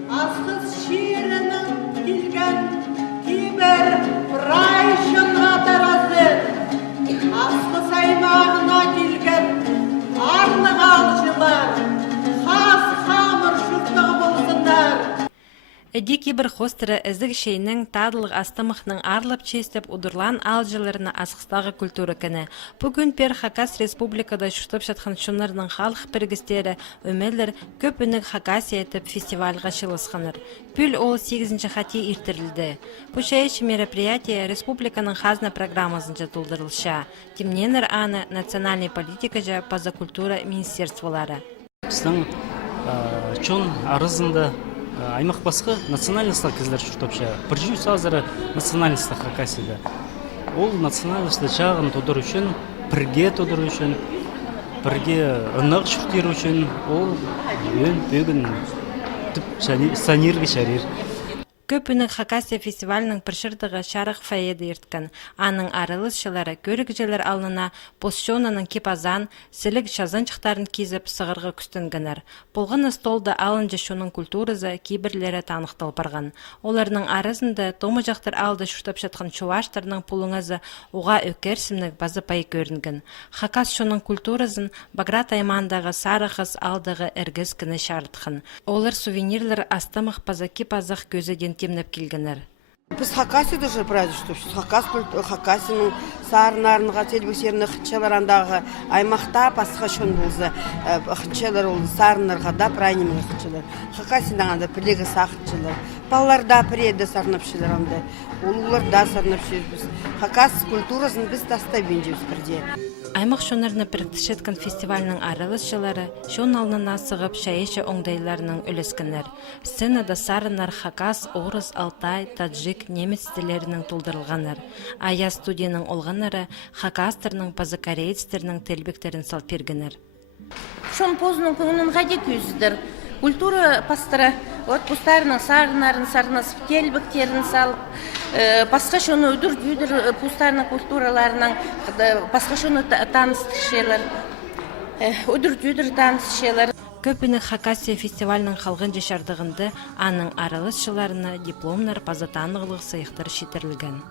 Асқыз шиірінің келген кейбір райшын атаразы, асқыз аймағына келген арлық алшылар, қас қамыр шүрттігі болсындар. Эди кибір хостыры әзік шейнің тадылық астамықның арлып честеп удырлан алжыларына асқыстағы культура кәні. Бүгін пер Хакас республикада шүштіп шатқан шынларының халық біргістері өмелер көп үнік Хакасия етіп фестивальға шылысқаныр. Пүл ол 8-ші хати иртірілді. Пүшәйші мероприятие республиканың хазна программасынша толдырылша. Темненір аны национальный политика жа паза культура министерстволары. Біздің чон арызында аймақ басқы национальностық кездер шүртопша. Біржүй сазыры национальностық Хакасияда. Ол национальносты жағын тодыр үшін, бірге тодыр үшін, бірге ынық шүртер үшін, ол өн бөгін санирге шарир. Көп үнік Хакасия фестивалінің піршірдігі шарық фаеді ерткін. Аның арылысшылары көрік желер алынына посшонаның кипазан, сілік шазанчықтарын кезіп сығырғы күстінгінір. Болғыны столды алынжы шоның культурызы кейбірлері танықтал барған. Оларының арызында томы жақтыр алды шүштіп жатқан чуваштарының пулыңызы оға өкерсімнік базы пай көрінгін. Хакас шоның культурызын Баграт аймандағы сары қыз алдығы әргіз кіні шартқын. Олар сувенирлер астамық базы кипазық көзіден темнеп келгенер. Біз Хакасияда же празднуем, Хакасияның сарынарынға телбексерінің хытчаларандағы аймақта басқа шон болсы хытчалар ол сарынарға да прайнемін хытчалар. Хакасиядан анда пілегі сақытчалар. Балаларда піреді сарнапшылар анда. Олулар да сарнапшылар. Хакас культурасын біз таставен жеміз бірде. Аймақ шонарына біріктішеткен фестивалінің арылысшылары шон алнына сығып шайеші оңдайларының үлескінер. Сценада сарынар Хакас, Орыс, Алтай, Таджик, немец тілерінің толдырылғаныр. Ая студияның олғанары Хакастырының, пазакарейцтерінің телбектерін сал пергінер. Шон позының көңінің ғаде көзідір. Культура пастыры, пустарының сарынарын сарнасып, телбектерін салып, басқа шоны өдір-дүйдір пустарының культураларының басқа шоны таныстыршелер, өдір-дүйдір таныстыршелер. Көпіні Хакасия фестивалінің қалғын жешардығынды аның арылысшыларына дипломнар пазатанығылық сыйықтар шетірілген.